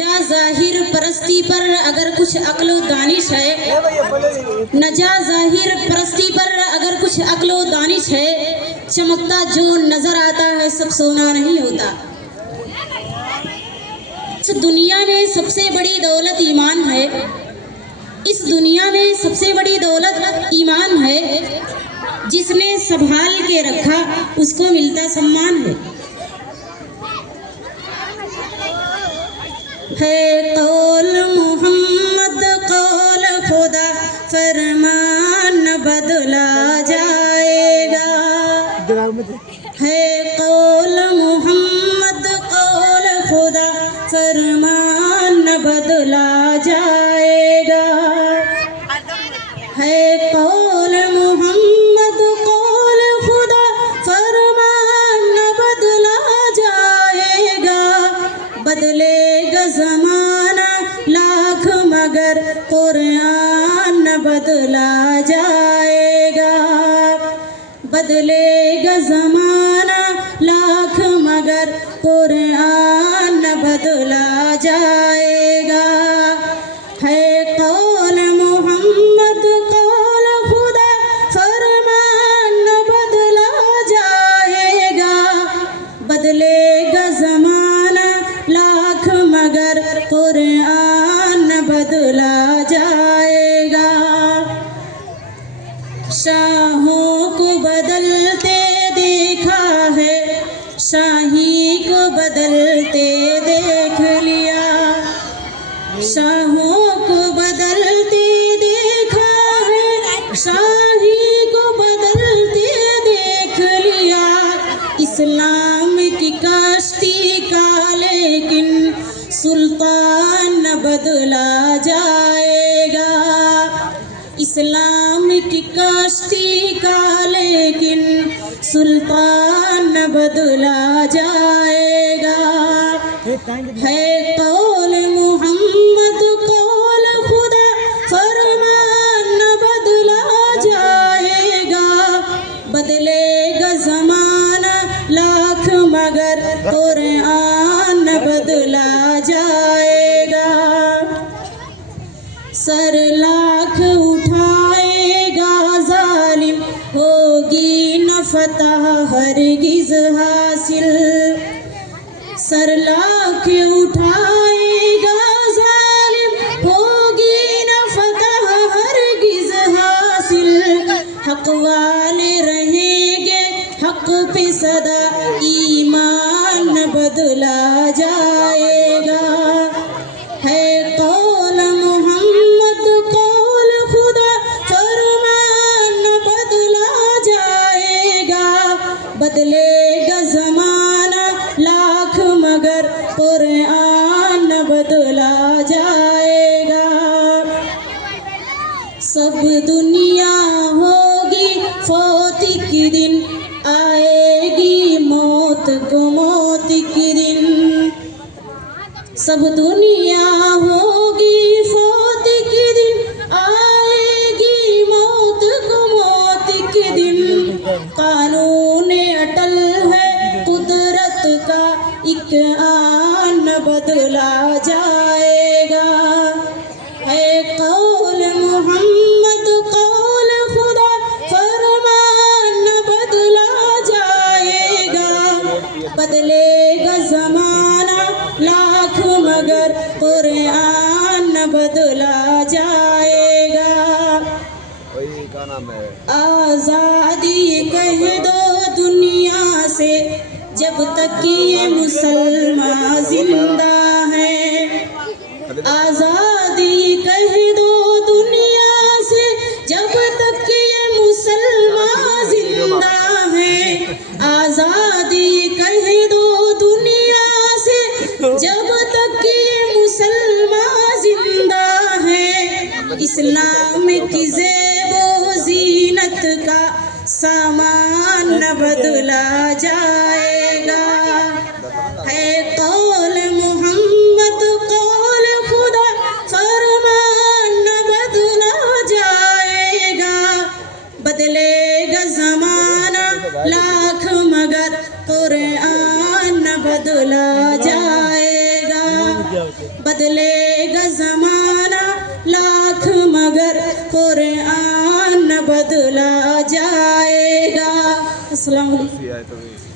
نجا ظاہر پرستی پر اگر کچھ عقل و دانش ہے، نجا ظاہر پرستی پر اگر کچھ عقل و دانش ہے، چمکتا جو نظر آتا ہے سب سونا نہیں ہوتا۔ اس دنیا میں سب سے بڑی دولت ایمان ہے، اس دنیا میں سب سے بڑی دولت ایمان ہے، جس نے سنبھال کے رکھا اس کو ملتا سمان ہے۔ ہے قول محمد قول خدا، فرمان نہ بدلا جائے گا۔ ہے قول محمد قول خدا، فرمان نہ بدلا جائے گا۔ ہے قول محمد قول خدا، فرمان نہ بدلا جائے گا۔ بدلے گا زمانہ لاکھ مگر قرآن نہ بدلا جائے گا۔ بدلے گا زمانہ لاکھ مگر قرآن نہ بدلا جائے گا۔ ہے قول محمد قول خدا، فرمان نہ بدلا جائے گا۔ بدلے گا زمانہ لاکھ مگر قرآن نہ بدلا جائے گا۔ شاہوں کو بدلتے دیکھا ہے، شاہی کو بدلتے دیکھ لیا۔ شاہوں کو بدلتے دیکھا ہے، شاہی کو بدلتے دیکھ لیا۔ اسلام کی کشتی کا لیکن سلطان نہ بدلا جائے گا۔ اسلام کی کشتی کا لیکن سلطان نہ بدلا جائے گا۔ ہے قول محمد قول خدا، فرمان نہ بدلا جائے گا۔ بدلے گا زمانہ لاکھ مگر قرآن نہ بدلا جائے گا۔ سر لاکھ اٹھائے گا ظالم، ہوگی نہ فتح ہرگز حاصل۔ سر لاکھ اٹھائے گا ظالم، ہوگی نہ فتح ہرگز حاصل۔ حق والے رہیں گے حق پہ صدا، ایمان نہ بدلا جائے گا۔ ہے قول محمد قول خدا، فرمان نہ بدلا جائے گا۔ بدلے گا زمانہ لاکھ مگر قرآن نہ بدلا جائے گا۔ سب دنیا ہوگی فوت کے دن، آئے گی موت کو موت کے دن۔ سب دنیا ہوگی فوت کے دن، آئے گی موت کو موت کے دن۔ قانون اٹل ہے قدرت کا، ایک آن نہ بدلا جائے گا۔ ہے قول محمد قول خدا، فرمان نہ بدلا جائے گا۔ بدلے گا زمانہ لاکھ مگر قرآن نہ بدلا جائے گا۔ آزادی کہہ دو دنیا سے، جب تک یہ مسلمان زندہ ہے۔ آزادی کہہ دو دنیا سے، جب تک یہ مسلمان زندہ ہے۔ آزادی کہہ دو دنیا سے، جب تک یہ مسلمان زندہ ہے۔ اسلام کی زیب و زینت کا سامان نہ بدلا جائے گا۔ ہے قول محمد قول خدا، فرمان نہ بدلا جائے گا۔ بدلے گا زمانہ لاکھ مگر قرآن نہ بدلا جائے گا۔ بدلے گا زمانہ لاکھ مگر قرآن نہ بدلا جائے گا. السلام علیکم.